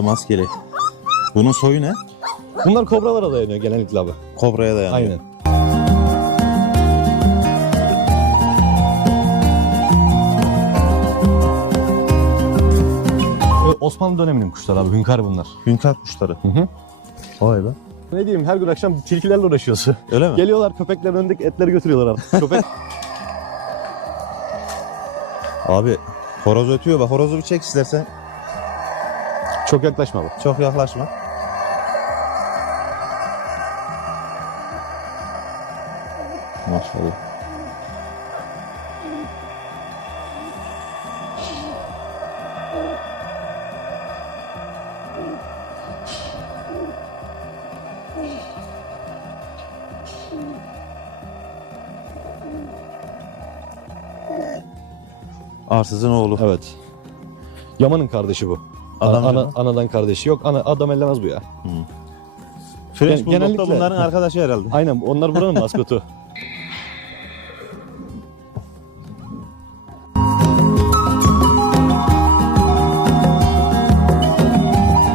maskeli. Bunun soyu ne? Bunlar kobralara dayanıyor genellikle abi. Kobraya dayanıyor. Aynen. Osmanlı döneminin kuşları abi. Hünkar bunlar. Hünkar kuşları. Hı hı. Vay be. Ne diyeyim her gün akşam tilkilerle uğraşıyoruz. Öyle mi? Geliyorlar köpeklerin önündeki etleri götürüyorlar artık. Köpek Abi horoz ötüyor bak horozu bir çek istersen. Çok yaklaşma abi. Çok yaklaşma. Maşallah. Arsızın oğlu. Evet. Yaman'ın kardeşi bu. Adam ana, anadan kardeşi. Yok ana, adam ellemez bu ya. French Gen- Bulldog da genellikle- bunların arkadaşı herhalde. Aynen onlar buranın maskotu.